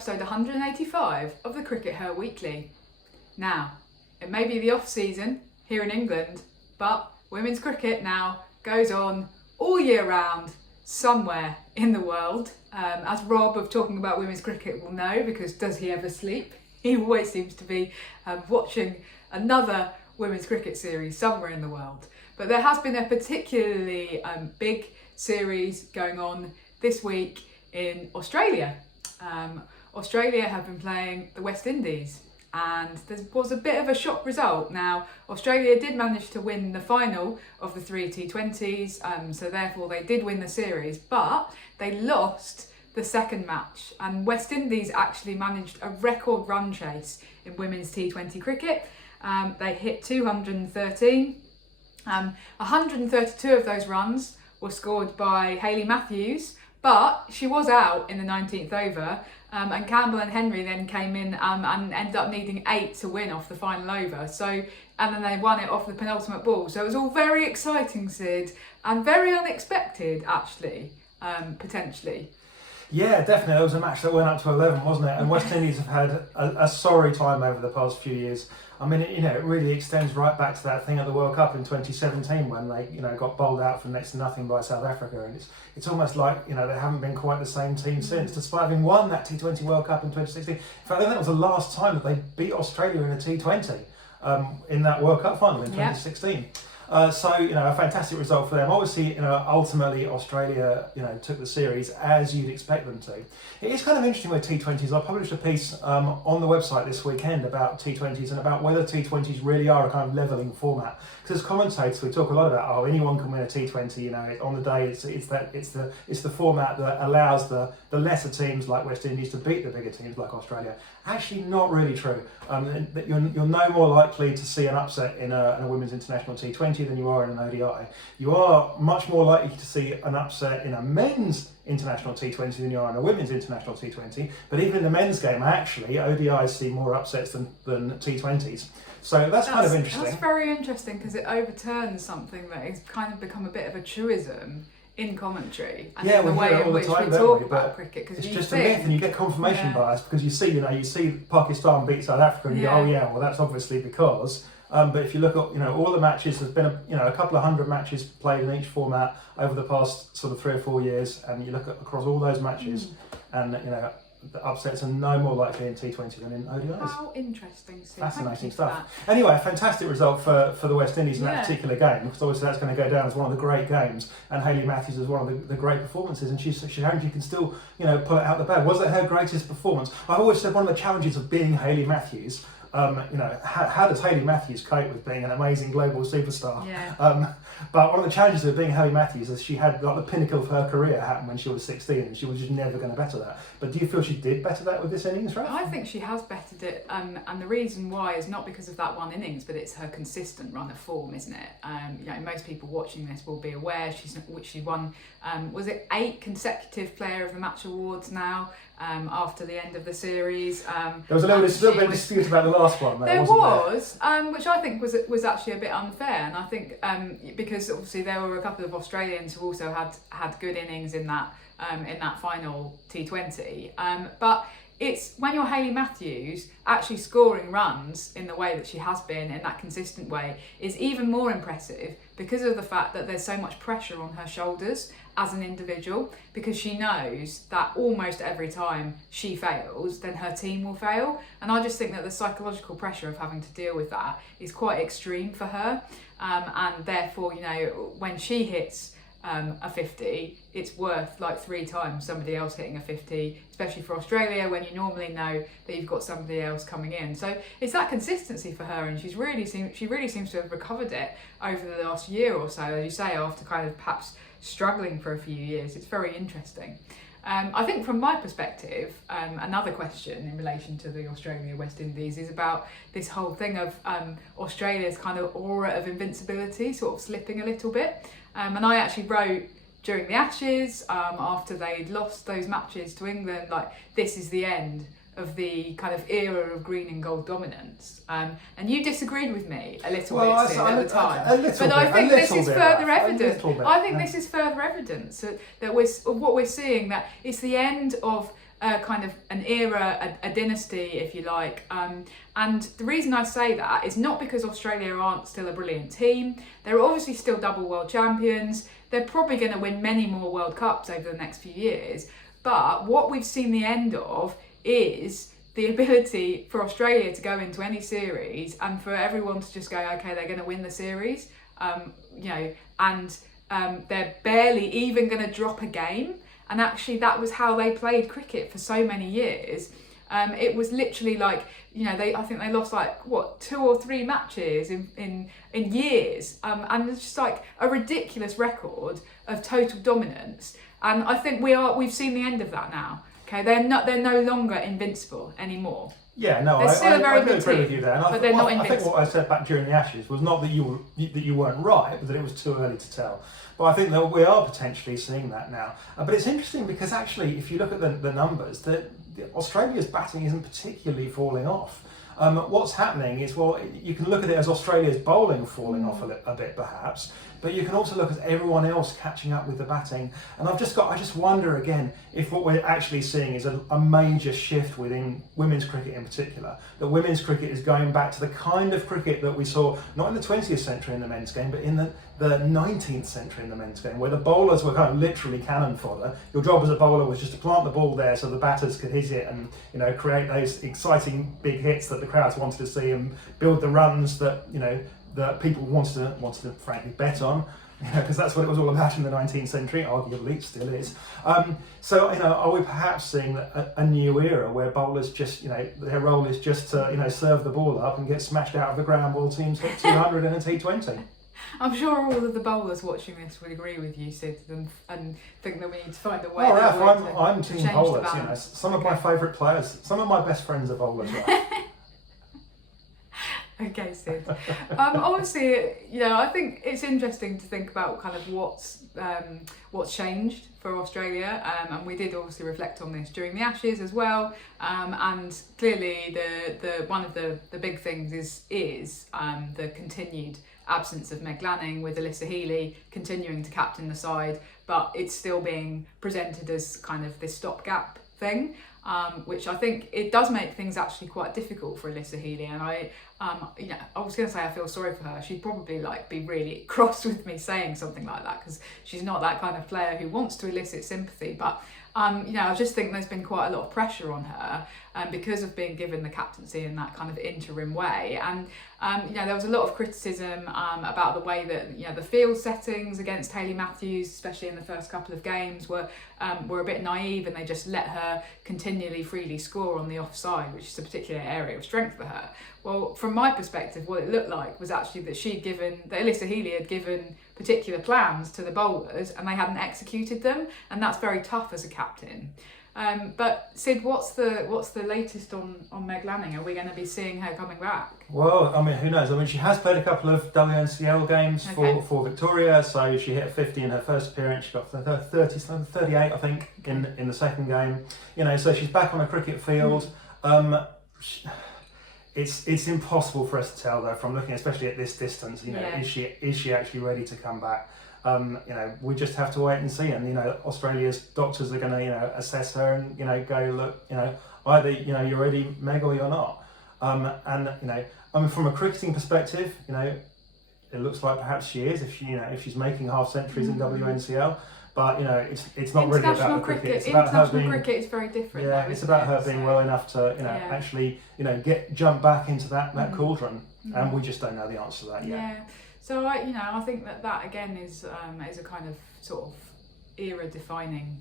episode 185 of the CRICKETher Weekly. Now, it may be the off-season here in England, but women's cricket now goes on all year round somewhere in the world. As Rob of Talking About Women's Cricket will know, because does he ever sleep? He always seems to be watching another women's cricket series somewhere in the world. But there has been a particularly big series going on this week in Australia. Australia have been playing the West Indies, and there was a bit of a shock result. Now, Australia did manage to win the final of the 3 T20s, so therefore they did win the series, but they lost the second match, and West Indies actually managed a record run chase in women's T20 cricket. They hit 213. 132 of those runs were scored by Hayley Matthews, but she was out in the 19th over, and Campbell and Henry then came in and ended up needing 8 to win off the final over. So, and then they won it off the penultimate ball. So it was all very exciting, Sid, and very unexpected, actually, potentially. Yeah, definitely. It was a match that went up to 11, wasn't it? And West Indies have had a sorry time over the past few years. I mean, it really extends right back to that thing at the World Cup in 2017 when they, got bowled out for next to nothing by South Africa. And it's almost like, they haven't been quite the same team since, despite having won that T20 World Cup in 2016. In fact, I think that was the last time that they beat Australia in a T20 in that World Cup final in 2016. So, a fantastic result for them. Obviously, ultimately Australia, took the series as you'd expect them to. It is kind of interesting with T20s. I published a piece on the website this weekend about T20s and about whether T20s really are a kind of levelling format. Because as commentators, we talk a lot about, anyone can win a T20. On the day, it's the format that allows the lesser teams like West Indies to beat the bigger teams like Australia. Actually, not really true. You're no more likely to see an upset in a women's international T20 than you are in an ODI. You are much more likely to see an upset in a men's international T20 than you are in a women's international T20. But even in the men's game, actually, ODIs see more upsets than T20s. So that's kind of interesting. That's very interesting because it overturns something that has kind of become a bit of a truism in commentary and in the way in which we talk about cricket. It's just a myth, and you get confirmation bias because you see Pakistan beat South Africa and you go, well, that's obviously because. But if you look at all the matches, there's been a couple of hundred matches played in each format over the past sort of 3 or 4 years, and you look at across all those matches, and the upsets are no more likely in T20 than in ODIs. How interesting, Sue. Fascinating stuff. Anyway, a fantastic result for the West Indies in that particular game, because obviously that's going to go down as one of the great games, and Hayley Matthews is one of the great performances, and she showed you can still pull it out the bag. Was it her greatest performance? I've always said one of the challenges of being Hayley Matthews. How does Hayley Matthews cope with being an amazing global superstar? Yeah. But one of the challenges of being Hayley Matthews is she had the pinnacle of her career happen when she was 16, and she was just never going to better that. But do you feel she did better that with this innings, right? I think she has bettered it, and the reason why is not because of that one innings, but it's her consistent run of form, isn't it? Most people watching this will be aware she won, was it 8 consecutive Player of the Match awards now? After the end of the series. There was a little bit of dispute about the last one, though, there was, which I think was actually a bit unfair, and I think because obviously there were a couple of Australians who also had good innings in that final T20, but it's when you're Hayley Matthews, actually scoring runs in the way that she has been, in that consistent way, is even more impressive because of the fact that there's so much pressure on her shoulders as an individual, because she knows that almost every time she fails, then her team will fail. And I just think that the psychological pressure of having to deal with that is quite extreme for her. And therefore, when she hits a 50, it's worth like 3 times somebody else hitting a 50, especially for Australia when you normally know that you've got somebody else coming in. So it's that consistency for her, and she really seems to have recovered it over the last year or so, as you say, after kind of perhaps struggling for a few years. It's very interesting. I think from my perspective, another question in relation to the Australia-West Indies is about this whole thing of Australia's kind of aura of invincibility sort of slipping a little bit. And I actually wrote during the Ashes, after they'd lost those matches to England, like, this is the end of the kind of era of green and gold dominance. And you disagreed with me a little bit at the time. But I think this is further evidence. I think this is further evidence that what we're seeing, that it's the end of kind of an era, a dynasty, if you like. And the reason I say that is not because Australia aren't still a brilliant team. They're obviously still double world champions. They're probably going to win many more World Cups over the next few years. But what we've seen the end of is the ability for Australia to go into any series and for everyone to just go, okay, they're going to win the series, and they're barely even going to drop a game. And actually that was how they played cricket for so many years. It was literally like, I think they lost 2 or 3 matches in years. And it's just like a ridiculous record of total dominance. And I think we've seen the end of that now. Okay, they're no longer invincible anymore. Yeah, no, I do agree with you there. And but they're not invincible. I think what I said back during the Ashes was not that you weren't right, but that it was too early to tell. But I think that we are potentially seeing that now. But it's interesting because actually, if you look at the numbers, Australia's batting isn't particularly falling off. What's happening is, well, you can look at it as Australia's bowling falling off a bit perhaps, but you can also look at everyone else catching up with the batting. And I just wonder again if what we're actually seeing is a major shift within women's cricket in particular. That women's cricket is going back to the kind of cricket that we saw not in the 20th century in the men's game, but in the 19th century in the men's game, where the bowlers were kind of literally cannon fodder. Your job as a bowler was just to plant the ball there so the batters could hit it and create those exciting big hits that the crowds wanted to see and build the runs that that people wanted to frankly bet on, because that's what it was all about in the 19th century. Arguably, it still is. So are we perhaps seeing a new era where bowlers just their role is just to serve the ball up and get smashed out of the ground while teams hit 200 in a T20? I'm sure all of the bowlers watching this would agree with you, Sid, and think that we need to find a way. Oh, Ralph, I'm team bowlers. Some of my favourite players, some of my best friends are bowlers. Right? Okay, Sid. Obviously, I think it's interesting to think about kind of what's changed for Australia, and we did obviously reflect on this during the Ashes as well. And clearly, the one of the big things is the continued absence of Meg Lanning, with Alyssa Healy continuing to captain the side, but it's still being presented as kind of this stopgap thing. Which I think it does make things actually quite difficult for Alyssa Healy, and I was going to say I feel sorry for her. She'd probably be really cross with me saying something like that, because she's not that kind of player who wants to elicit sympathy. But I just think there's been quite a lot of pressure on her because of being given the captaincy in that kind of interim way. And there was a lot of criticism about the way that the field settings against Hayley Matthews, especially in the first couple of games, were a bit naive, and they just let her continually freely score on the offside, which is a particular area of strength for her. Well, from my perspective, what it looked like was actually that Alyssa Healy had given particular plans to the bowlers and they hadn't executed them, and that's very tough as a captain. But Sid, what's the latest on Meg Lanning? Are we going to be seeing her coming back? Well, who knows? She has played a couple of WNCL games for Victoria, so she hit 50 in her first appearance. She got 38, I think, in the second game. So she's back on a cricket field. It's impossible for us to tell, though, from looking, especially at this distance. Is she actually ready to come back? We just have to wait and see. And Australia's doctors are going to assess her and go, look, either you're ready, Meg, or you're not. From a cricketing perspective, it looks like perhaps she is if she's making half centuries in WNCL. But it's not really about the cricket. It's about her being, cricket is very different. Yeah, it's about her being well enough to actually jump back into that cauldron, and we just don't know the answer to that yet. Yeah. So I think that again is a kind of sort of era-defining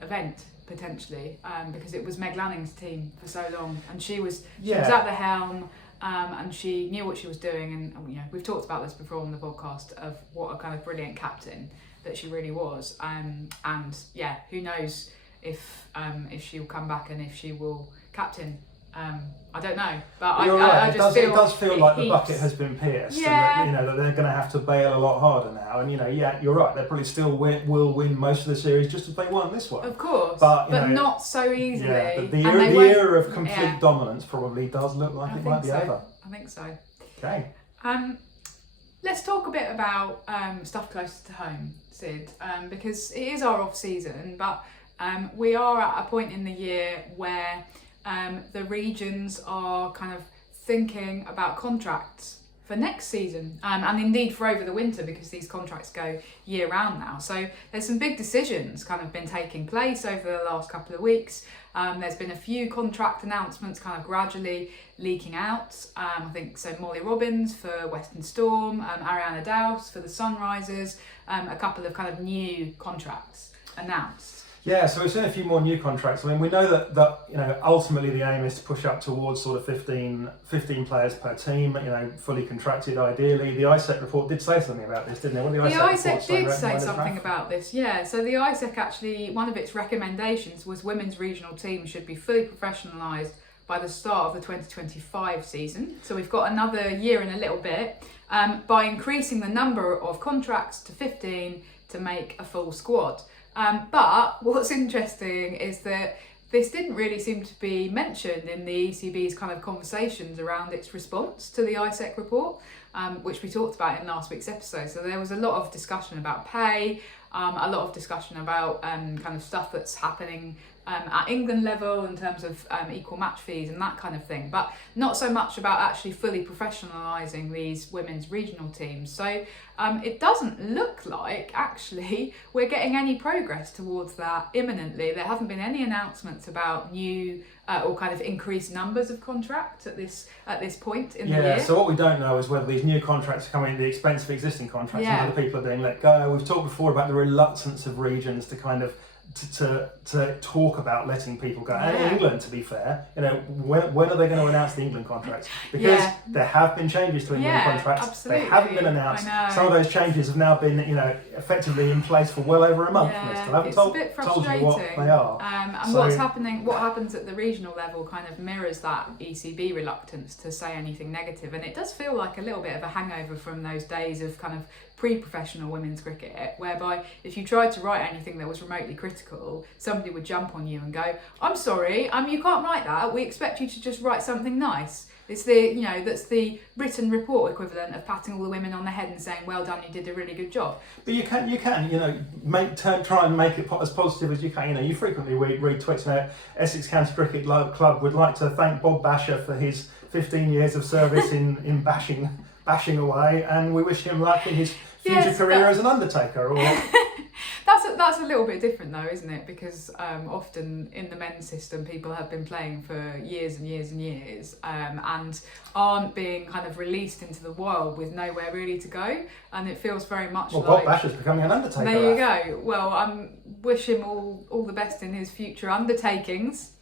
event potentially, because it was Meg Lanning's team for so long, and she was at the helm. And she knew what she was doing, and we've talked about this before on the podcast of what a kind of brilliant captain that she really was. And who knows if she'll come back and if she will captain. I don't know, but I just feel it does feel like the bucket has been pierced, and that they're going to have to bail a lot harder now. And you're right, they probably still will win most of the series just as they won this one. Of course, but not so easily. Yeah, the era of complete dominance probably does look like it might be over. I think so. Okay. Let's talk a bit about stuff closer to home, Sid, because it is our off season, but we are at a point in the year where the regions are kind of thinking about contracts for next season, and indeed for over the winter, because these contracts go year round now. So there's some big decisions kind of been taking place over the last couple of weeks. There's been a few contract announcements kind of gradually leaking out. I think so Molly Robbins for Western Storm, Ariana Dowse for the Sunrisers, a couple of kind of new contracts announced. Yeah, so we've seen a few more new contracts. I mean, we know that ultimately the aim is to push up towards sort of 15 players per team, fully contracted ideally. The ISEC report did say something about this, didn't it? The ISEC did say something about this, yeah. So the ISEC actually, one of its recommendations was women's regional teams should be fully professionalised by the start of the 2025 season. So we've got another year and a little bit, by increasing the number of contracts to 15 to make a full squad. But what's interesting is that this didn't really seem to be mentioned in the ECB's kind of conversations around its response to the ISEC report, which we talked about in last week's episode. So there was a lot of discussion about pay, a lot of discussion about kind of stuff that's happening at England level in terms of equal match fees and that kind of thing, but not so much about actually fully professionalising these women's regional teams. So it doesn't look like actually we're getting any progress towards that imminently. There haven't been any announcements about new or kind of increased numbers of contracts at this point in the year. Yeah, so what we don't know is whether these new contracts are coming at the expense of existing contracts and whether people are being let go. We've talked before about the reluctance of regions to kind of to talk about letting people go. And England, to be fair, when are they going to announce the England contracts? Because there have been changes to England contracts. Absolutely. They haven't been announced. Some of those changes have now been, effectively in place for well over a month. Yeah, Still haven't told you what they are. And what happens at the regional level kind of mirrors that ECB reluctance to say anything negative. And it does feel like a little bit of a hangover from those days of kind of pre-professional women's cricket, whereby if you tried to write anything that was remotely critical, somebody would jump on you and go, "I'm sorry, you can't write that. We expect you to just write something nice." It's that's the written report equivalent of patting all the women on the head and saying, "Well done, you did a really good job." But you can, try and make it as positive as you can. You frequently read tweets now. Essex County Cricket Club would like to thank Bob Basher for his 15 years of service in bashing away, and we wish him luck in his future career as an undertaker. Or that's a little bit different though, isn't it? Because often in the men's system, people have been playing for years and years and years, and aren't being kind of released into the wild with nowhere really to go. And it feels very much like Bob Basher's becoming an undertaker. There you go. Well, wish him all the best in his future undertakings.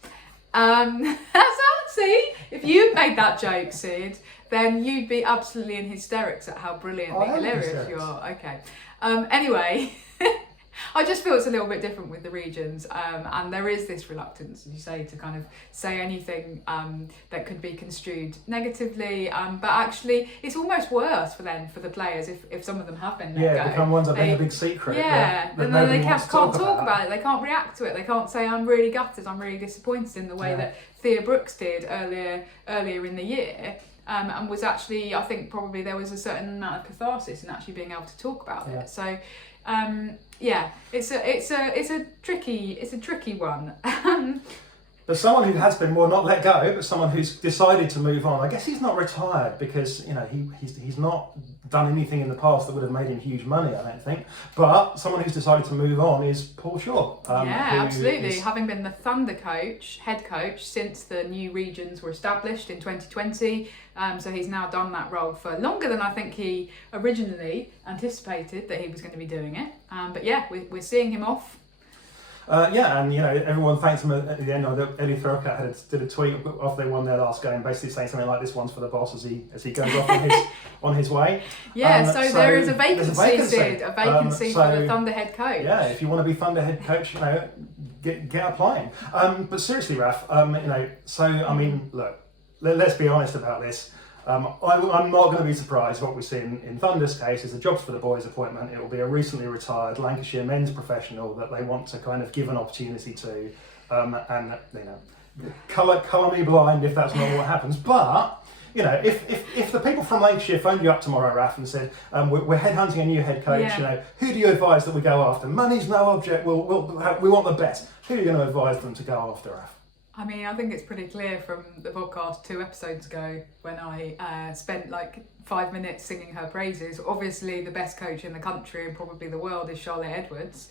See, if you made that joke, Sid, then you'd be absolutely in hysterics at how brilliantly hilarious you are. Okay. Anyway, I just feel it's a little bit different with the regions, and there is this reluctance, as you say, to kind of say anything that could be construed negatively. But actually, it's almost worse for the players if some of them have been let go. Become ones that being a big secret. Then they can't talk about it. They can't react to it. They can't say, "I'm really gutted. I'm really disappointed," in the way that Thea Brooks did earlier in the year. And was actually, I think probably there was a certain amount of catharsis in actually being able to talk about it. So, it's a tricky one. But someone who has been, not let go, but someone who's decided to move on. I guess he's not retired because he's not done anything in the past that would have made him huge money, I don't think. But someone who's decided to move on is Paul Shaw. Absolutely. Having been the Thunder head coach since the new regions were established in 2020. So he's now done that role for longer than I think he originally anticipated that he was going to be doing it. But we're seeing him off. Everyone thanks him at the end. Ellie Thurcat did a tweet after they won their last game, basically saying something like, "This one's for the boss," as he goes off on his way. So there is a vacancy, Sid, for the Thunder head coach. Yeah, if you want to be Thunder head coach, get applying. But seriously, Raf, look, let's be honest about this. I'm not going to be surprised what we see in Thunder's case is a jobs for the boys appointment. It will be a recently retired Lancashire men's professional that they want to kind of give an opportunity to, colour me blind if that's not what happens. But you know, if the people from Lancashire phoned you up tomorrow, Raf, and said, we're headhunting a new head coach, Yeah. you know, who do you advise that we go after? Money's no object. We want the best. Who are you going to advise them to go after, Raf? I mean, I think it's pretty clear from the podcast 2 episodes ago when I spent like 5 minutes singing her praises. Obviously, the best coach in the country and probably the world is Charlotte Edwards.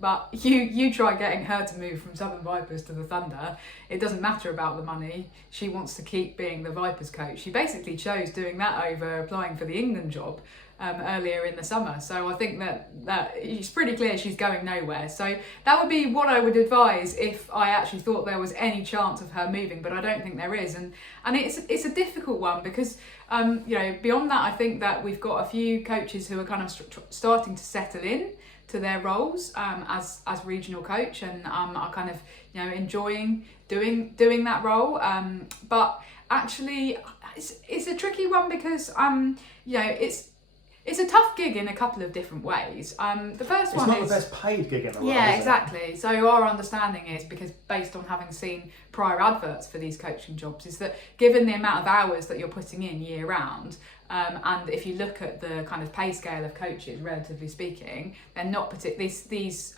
But you try getting her to move from Southern Vipers to the Thunder. It doesn't matter about the money. She wants to keep being the Vipers coach. She basically chose doing that over applying for the England job earlier in the summer. So I think that it's pretty clear she's going nowhere. So that would be what I would advise if I actually thought there was any chance of her moving, but I don't think there is. And it's a difficult one because you know, beyond that, I think that we've got a few coaches who are kind of starting to settle in to their roles as regional coach and are kind of, you know, enjoying doing that role. But actually, it's a tricky one because you know, it's a tough gig in a couple of different ways. The first one is... It's not the best paid gig in the world, Yeah, is it? exactly. So our understanding is, because based on having seen prior adverts for these coaching jobs, is that given the amount of hours that you're putting in year round, and if you look at the kind of pay scale of coaches, relatively speaking, they're not these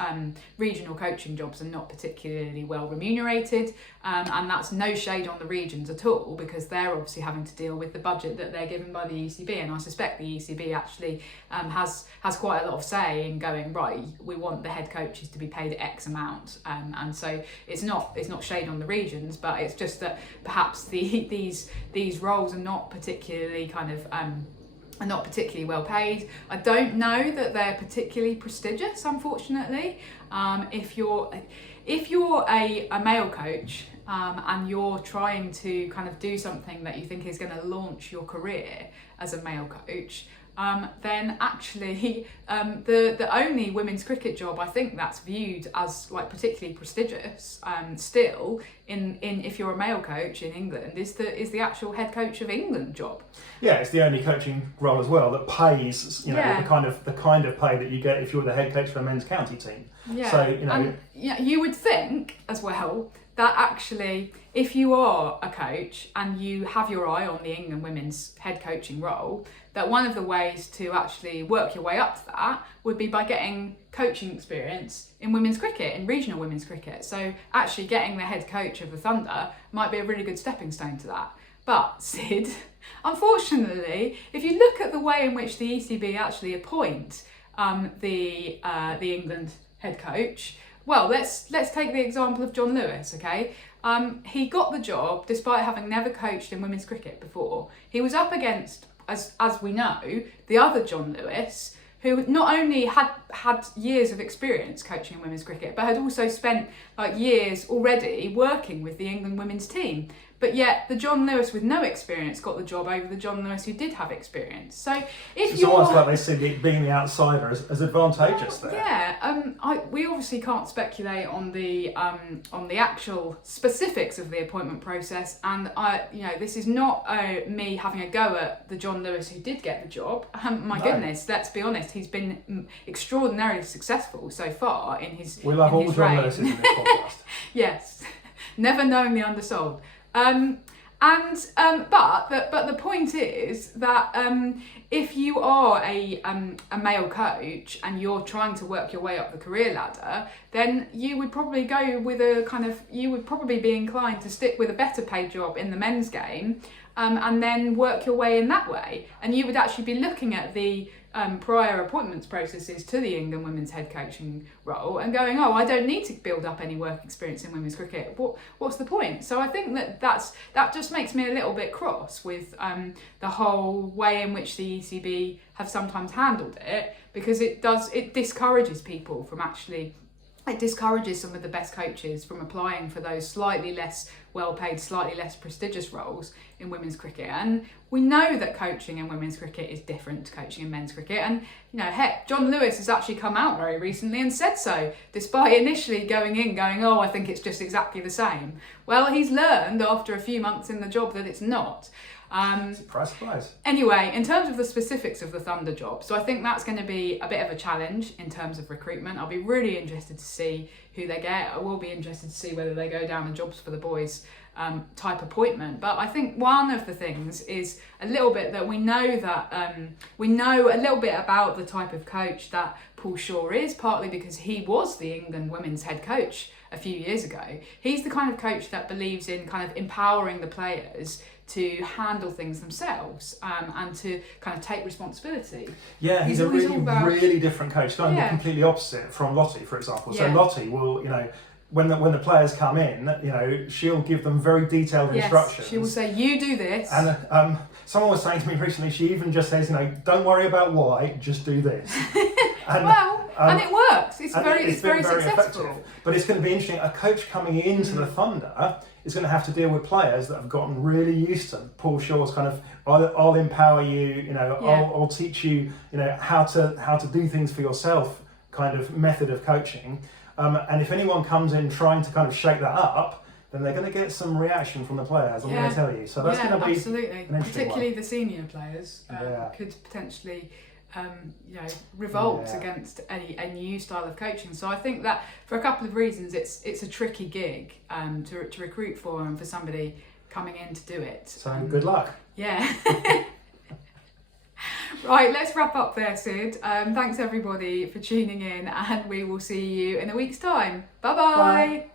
regional coaching jobs are not particularly well remunerated, and that's no shade on the regions at all, because they're obviously having to deal with the budget that they're given by the ECB, and I suspect the ECB actually has quite a lot of say in going, right, we want the head coaches to be paid X amount, and so it's not shade on the regions, but it's just that perhaps these roles are not particularly kind of are not particularly well paid. I don't know that they're particularly prestigious, unfortunately. If you're a male coach and you're trying to kind of do something that you think is going to launch your career as a male coach, then actually the only women's cricket job I think that's viewed as like particularly prestigious still in if you're a male coach in England is the actual head coach of England job. Yeah, it's the only coaching role as well that pays, you know, Yeah. the kind of pay that you get if you're the head coach for a men's county team. Yeah. So, you know, and yeah, you would think as well that actually if you are a coach and you have your eye on the England women's head coaching role, that one of the ways to actually work your way up to that would be by getting coaching experience in women's cricket, in regional women's cricket. So actually getting the head coach of the Thunder might be a really good stepping stone to that. But Sid, unfortunately, if you look at the way in which the ECB actually appoint the England head coach, well, let's take the example of John Lewis, okay? He got the job despite having never coached in women's cricket before. He was up against, as we know, the other John Lewis, who not only had years of experience coaching in women's cricket, but had also spent like years already working with the England women's team. But yet the John Lewis with no experience got the job over the John Lewis who did have experience. So if it's almost like they see being the outsider as advantageous there. Yeah, we obviously can't speculate on the actual specifics of the appointment process, and this is not me having a go at the John Lewis who did get the job. My goodness, let's be honest, he's been extraordinarily successful so far in his. We love in all his John reign. Lewis's in this podcast. Yes, never knowingly undersold. But the point is that if you are a male coach and you're trying to work your way up the career ladder, then you would probably go with you would probably be inclined to stick with a better paid job in the men's game, and then work your way in that way. And you would actually be looking at the prior appointments processes to the England women's head coaching role and going, oh, I don't need to build up any work experience in women's cricket. What's the point? So I think that just makes me a little bit cross with the whole way in which the ECB have sometimes handled it, because it discourages people from actually. It discourages some of the best coaches from applying for those slightly less well-paid, slightly less prestigious roles in women's cricket. And we know that coaching in women's cricket is different to coaching in men's cricket. And, heck, John Lewis has actually come out very recently and said so, despite initially going, oh, I think it's just exactly the same. Well, he's learned after a few months in the job that it's not. Surprise. Anyway, in terms of the specifics of the Thunder job, so I think that's going to be a bit of a challenge in terms of recruitment. I'll be really interested to see who they get. I will be interested to see whether they go down the jobs for the boys type appointment. But I think one of the things is a little bit that we know a little bit about the type of coach that Paul Shaw is, partly because he was the England women's head coach a few years ago. He's the kind of coach that believes in kind of empowering the players to handle things themselves and to kind of take responsibility. Yeah, he's a really different coach. Kind of completely opposite from Lottie, for example. So Lottie will, when the players come in, she'll give them very detailed instructions. She will say, you do this. And someone was saying to me recently, she even just says, don't worry about why, just do this. And it works. It's very successful. Effective. But it's going to be interesting. A coach coming into the Thunder is going to have to deal with players that have gotten really used to Paul Shaw's kind of, I'll empower you, I'll teach you, how to do things for yourself kind of method of coaching. And if anyone comes in trying to kind of shake that up, then they're going to get some reaction from the players, I'm going to tell you. So that's going to be absolutely. Particularly the senior players could potentially revolt against a new style of coaching. So I think that for a couple of reasons, it's a tricky gig to recruit for and for somebody coming in to do it. So good luck. Yeah. Right, let's wrap up there, Sid. Thanks everybody for tuning in, and we will see you in a week's time. Bye-bye. Bye.